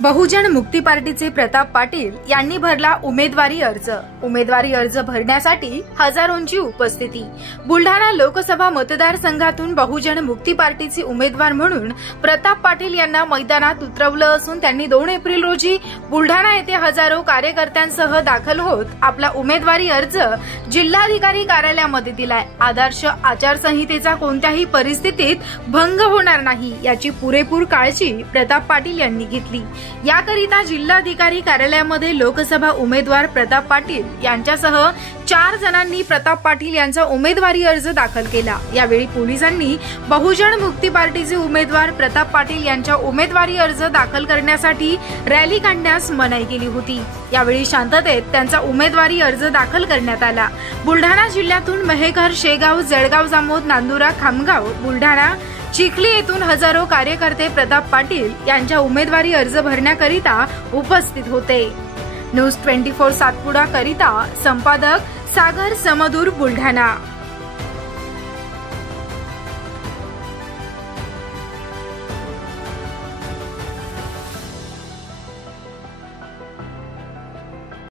बहुजन मुक्ती पार्टीचे प्रताप पाटील यांनी भरला उमेदवारी अर्ज। उमेदवारी अर्ज भरण्यासाठी हजारोंची उपस्थिती। बुलढाणा लोकसभा मतदारसंघातून बहुजन मुक्ती पार्टीचे उमेदवार म्हणून प्रताप पाटील यांना मैदानात उतरवलं असून त्यांनी 2 एप्रिल रोजी बुलढाणा येथे हजारो कार्यकर्त्यांसह दाखल होत आपला उमेदवारी अर्ज जिल्हाधिकारी कार्यालयामध्ये दिलाय। आदर्श आचारसंहितेचा कोणत्याही परिस्थितीत भंग होणार नाही याची पुरेपूर काळजी प्रताप पाटील यांनी घेतली। याकरिता जिल्हाधिकारी कार्यालयामध्ये लोकसभा उमेदवार प्रताप पाटील यांच्यासह 4 जणांनी प्रताप पाटील यांचा उमेदवारी अर्ज दाखल केला। यावेळी पोलिसांनी बहुजन मुक्ती पार्टीचे उमेदवार प्रताप पाटील यांच्या उमेदवारी अर्ज दाखल करण्यासाठी रॅली काढण्यास मनाई केली होती। यावेळी शांततेत त्यांचा उमेदवारी अर्ज दाखल करण्यात आला। बुलढाणा जिल्ह्यातून मेहकर, शेगाव, जळगाव, जामोद, नांदुरा, खामगाव, बुलढाणा, चिखली येथून हजारो कार्यकर्ते प्रताप पाटील यांच्या उमेदवारी अर्ज भरण्याकरिता उपस्थित होते। न्यूज 24 सातपुडा करिता संपादक सागर समदूर, बुलढाणा।